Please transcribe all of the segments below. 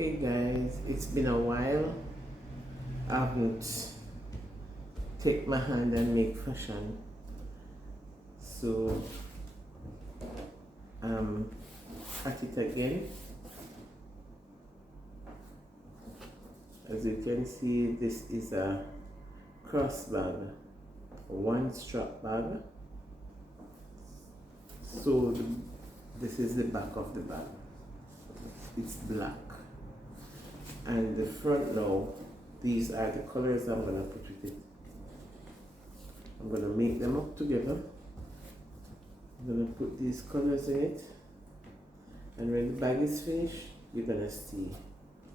Hey guys, it's been a while. I haven't take my hand and make fashion, so I'm at it again. As you can see, this is a cross bag, a one strap bag. So this is the back of the bag. It's black. And the front now, these are the colors I'm going to put with it. I'm going to make them up together. I'm going to put these colors in it. And when the bag is finished, you're going to see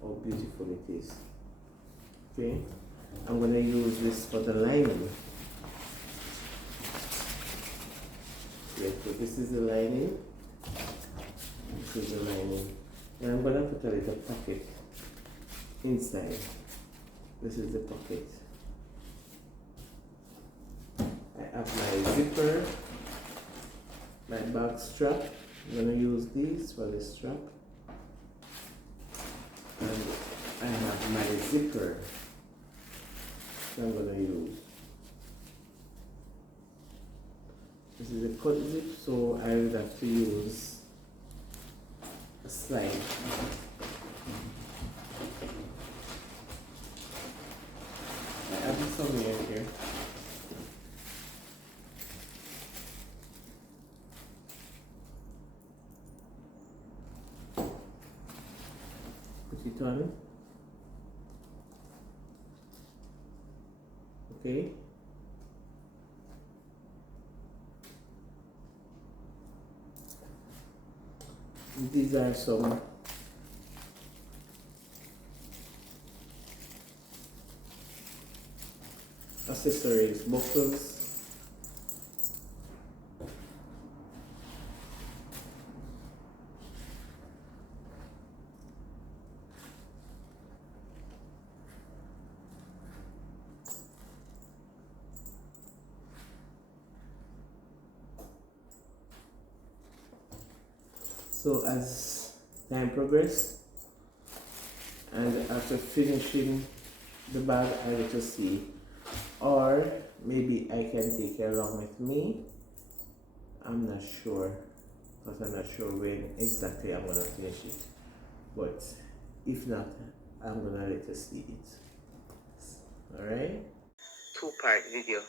how beautiful it is. Okay? I'm going to use this for the lining. Yeah, so this is the lining. This is the lining. And I'm going to put a little pocket inside. This is the pocket. I have my zipper, my bag strap. I'm going to use these for the strap. And I have my zipper that I'm going to use. This is a cut zip, so I would have to use a slide. I have this somewhere here. Put it on. Okay. These are some accessories, buckles. So as time progresses, and after finishing the bag, I will just see, or maybe I can take it along with me. I'm not sure, because I'm not sure when exactly I'm gonna finish it. But if not, I'm gonna let you see it. Alright? Two-part video,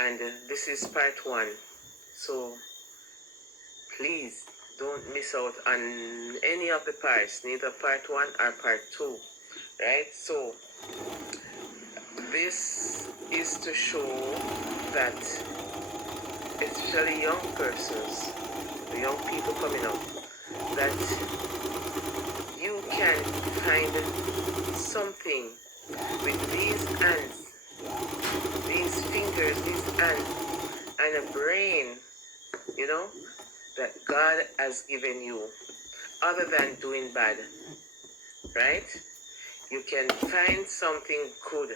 and this is part one. So please don't miss out on any of the parts, neither part one or part two, right? So this is to show that especially young persons, the young people coming up, that you can find something with these hands, these fingers, these hands, and a brain, you know, that God has given you, other than doing bad, right? You can find something good.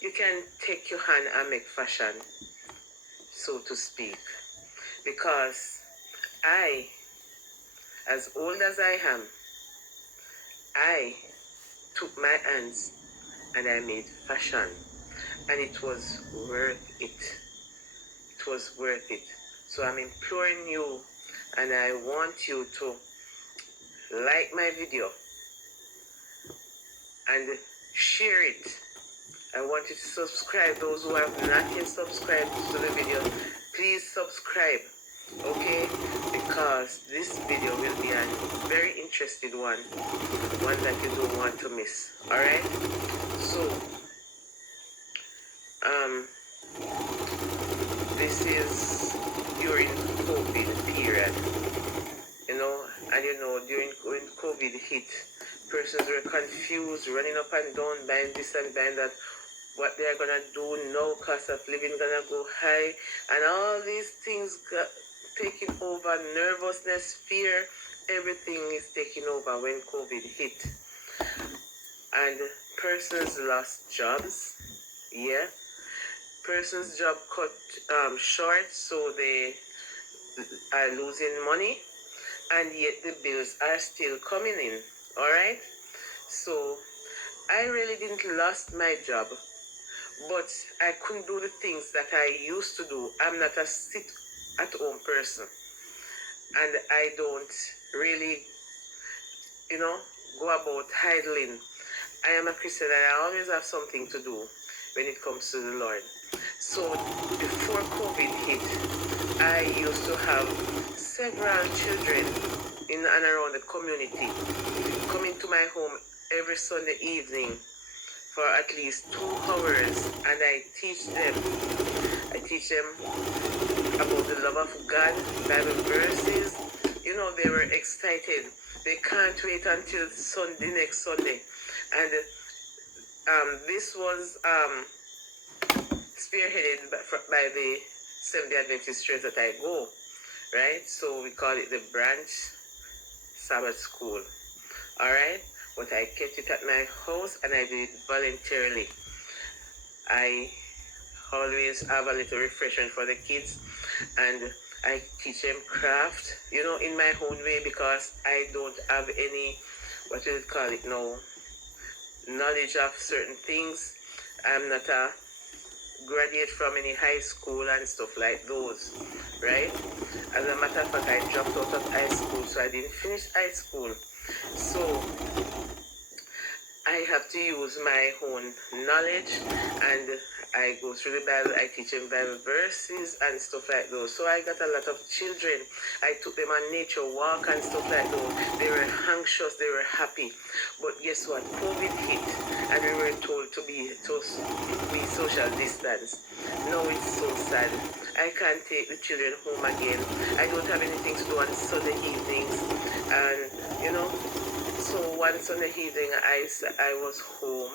You can take your hand and make fashion, so to speak. Because I, as old as I am, I took my hands and I made fashion. And it was worth it. It was worth it. So I'm imploring you, and I want you to like my video and share it. I want you to subscribe. Those who have not yet subscribed to the video, please subscribe, okay? Because this video will be a very interesting one that you don't want to miss. Alright? So this is during COVID period, you know, and you know, when COVID hit, persons were confused, running up and down, buying this and buying that, what they're gonna do now, cost of living gonna go high, and all these things got taken over, nervousness, fear, everything is taken over when COVID hit. And persons lost jobs, yeah. Person's job cut short, so they are losing money, and yet the bills are still coming in. Alright? So I really didn't lost my job, but I couldn't do the things that I used to do. I'm not a sit at home person, and I don't really, go about idling. I am a Christian and I always have something to do when it comes to the Lord. So before COVID hit, I used to have several children in and around the community coming to my home every Sunday evening for at least 2 hours, and I teach them. I teach them about the love of God, Bible verses. They were excited. They can't wait until Sunday, next Sunday. And this was spearheaded by the Seventh-day Adventist Church that I go, right? So we call it the Branch Sabbath School, all right? But I kept it at my house and I did it voluntarily. I always have a little refreshment for the kids, and I teach them craft, in my own way, because I don't have any, what you call it now, knowledge of certain things. I'm not a graduate from any high school and stuff like those, right? As a matter of fact, I dropped out of high school, so I didn't finish high school. So I have to use my own knowledge, and I go through the Bible. I teach them Bible verses and stuff like those. So I got a lot of children. I took them on nature walk and stuff like those. They were anxious, they were happy. But guess what? COVID hit, and we were told to be social distance. Now it's so sad. I can't take the children home again. I don't have anything to do on Sunday evenings, and so one Sunday evening I was home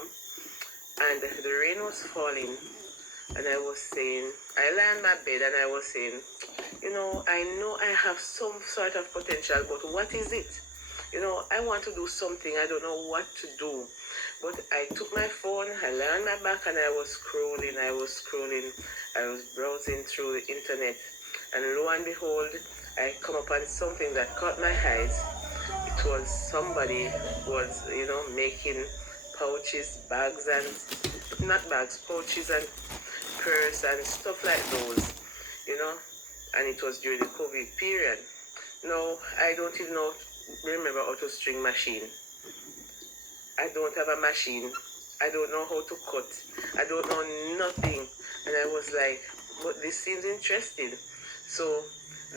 and the rain was falling, and I was saying, I lay on my bed and I was saying, I know I have some sort of potential, but what is it? I want to do something. I don't know what to do. But I took my phone, I lay on my back and I was scrolling, I was browsing through the internet, and lo and behold, I come upon something that caught my eyes. It was somebody was, making pouches, bags, and not bags, pouches and purse and stuff like those, and it was during the COVID period. No, I don't even remember how to string machine. I don't have a machine. I don't know how to cut. I don't know nothing. And I was like, but this seems interesting. So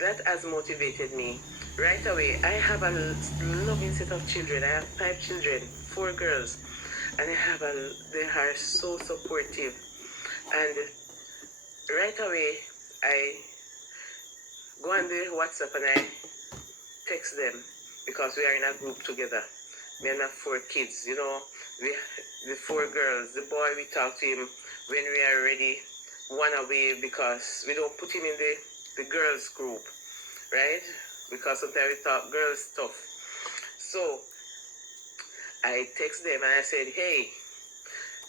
that has motivated me. Right away, I have a loving set of children. I have 5 children, 4 girls. And they are so supportive. And right away, I go on the WhatsApp and I text them, because we are in a group together. Me and my 4 kids, the 4 girls. The boy, we talk to him when we are ready, one away, because we don't put him in the girls group, right? Because sometimes we talk girls stuff. So I text them and I said, hey,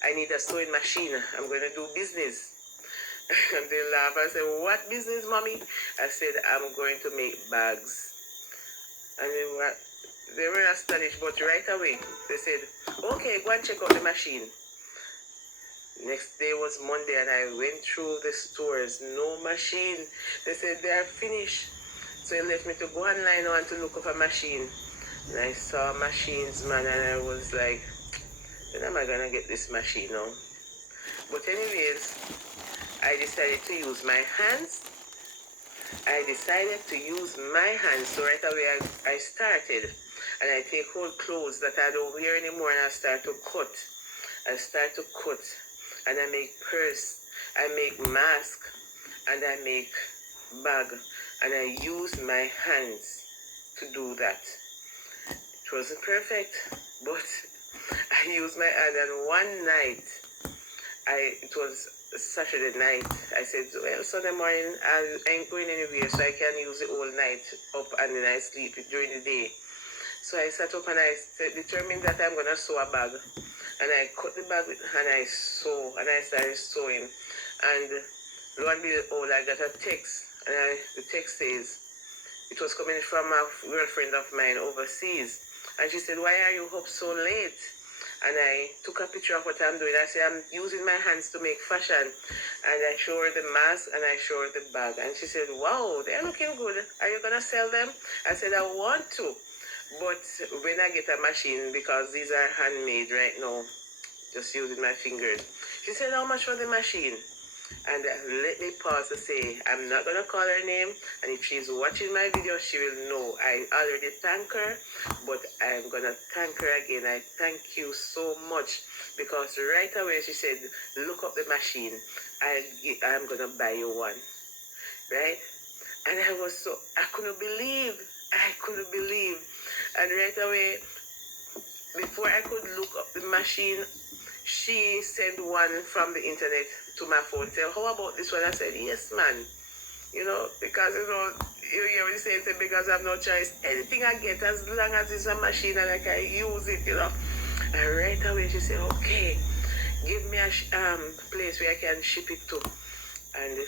I need a sewing machine. I'm going to do business. And they laugh. I said, what business, mommy? I said, I'm going to make bags. And they were astonished, but right away they said, okay, go and check out the machine. Next day was Monday and I went through the stores, no machine. They said they are finished. So they left me to go online and to look up a machine. And I saw machines, man, and I was like, when am I going to get this machine now? But anyways, I decided to use my hands. So right away I started. And I take old clothes that I don't wear anymore and I start to cut. And I make purse, I make mask, and I make bag. And I use my hands to do that. It wasn't perfect, but I used my hand. And one night, it was Saturday night, I said, well, Sunday morning, I ain't going anywhere, so I can use the whole night up and then I sleep during the day. So I sat up and I determined that I'm going to sew a bag. And I cut the bag and I sew, and I started sewing. And lo and behold, I got a text. And the text says, it was coming from a girlfriend of mine overseas. And she said, why are you up so late? And I took a picture of what I'm doing. I said, I'm using my hands to make fashion. And I showed her the mask and I showed her the bag. And she said, wow, they're looking good. Are you going to sell them? I said, I want to. But when I get a machine, because these are handmade right now, just using my fingers. She said, how much for the machine? And let me pause to say, I'm not going to call her name. And if she's watching my video, she will know. I already thank her, but I'm going to thank her again. I thank you so much. Because right away she said, look up the machine. I'm going to buy you one. Right? And I couldn't believe. I couldn't believe. And right away, before I could look up the machine, she sent one from the internet to my phone. Said, how about this one? I said, yes, man. You know, because, you hear what you say, because I have no choice. Anything I get, as long as it's a machine and I can use it, And right away she said, okay, give me a place where I can ship it to. And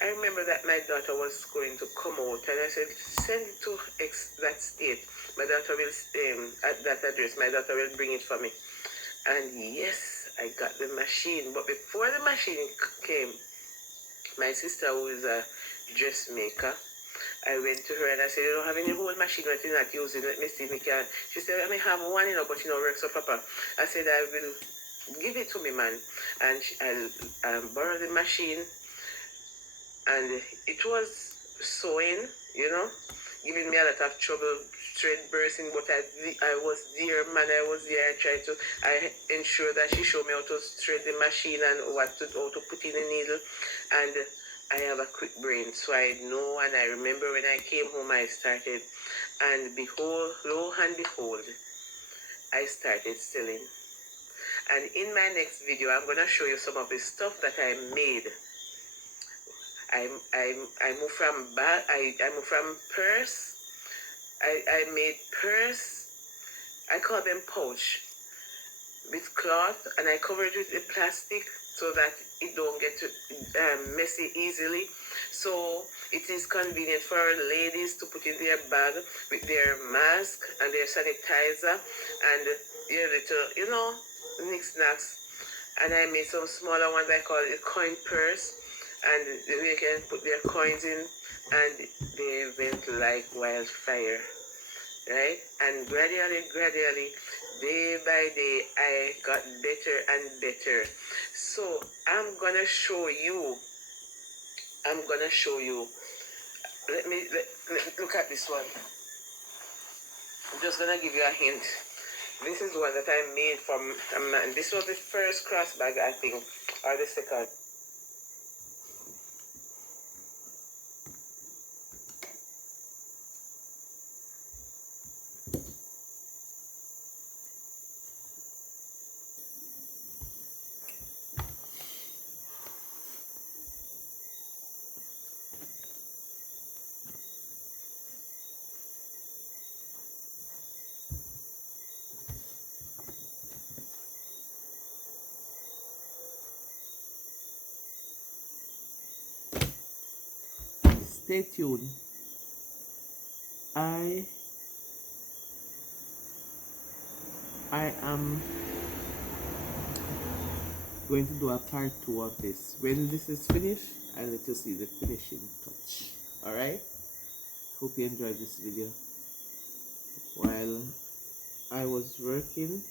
I remember that my daughter was going to come out, and I said, send it to that state. My daughter will, at that address, my daughter will bring it for me. And yes, I got the machine. But before the machine came, my sister, who is a dressmaker, I went to her and I said, you don't have any whole machine that you're not using. Let me see if we can. She said, I may have one, but works so proper. I said, I will give it to me, man. And I borrowed the machine. And it was sewing, giving me a lot of trouble, thread bursting, but I was there, man. I was there. I ensured that she showed me how to thread the machine and how to put in the needle. And I have a quick brain, so I know, and I remember when I came home, I started, and behold, lo and behold, I started selling. And in my next video, I'm going to show you some of the stuff that I made. I moved from bag. I moved from purse. I made purse. I call them pouch with cloth, and I covered it with plastic so that it don't get messy easily. So it is convenient for ladies to put in their bag with their mask and their sanitizer and their little, knickknacks. And I made some smaller ones. I call it coin purse. And they can put their coins in, and they went like wildfire, right? And gradually, day by day, I got better and better. So I'm gonna show you. Let me look at this one. I'm just gonna give you a hint. This is one that I made from a man. This was the first cross bag, I think, or the second. Stay tuned. I am going to do a part 2 of this. When this is finished, I'll let you see the finishing touch. Alright? Hope you enjoyed this video. While I was working,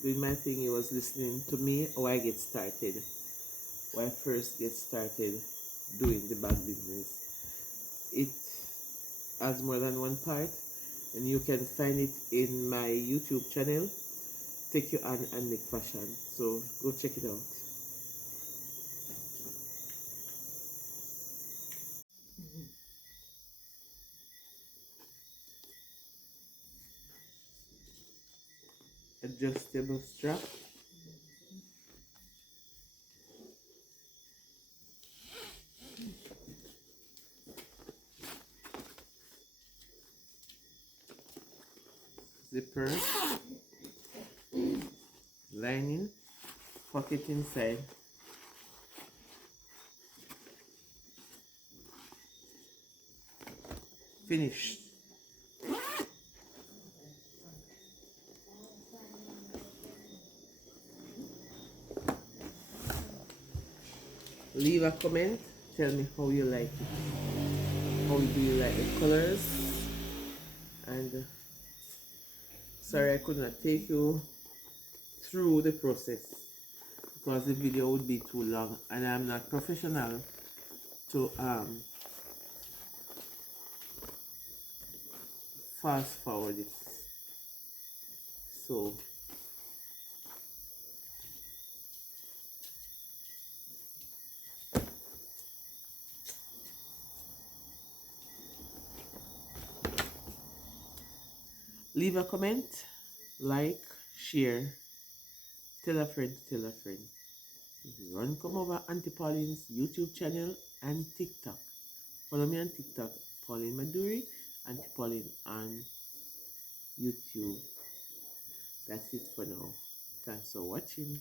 doing my thing, he was listening to me how I get started. When I first get started doing the bag business. It has more than one part, and you can find it in my YouTube channel, Take You On and Make Fashion. So go check it out. Adjustable strap. Zipper. Lining. Pocket inside. Finished. Leave a comment. Tell me how you like it. How do you like the colors? And sorry I could not take you through the process because the video would be too long, and I'm not professional to fast forward it. So leave a comment, like, share, tell a friend to tell a friend. Run come over Aunty Pauline's YouTube channel and TikTok. Follow me on TikTok, Pauline Maduri, Aunty Pauline on YouTube. That's it for now. Thanks for watching.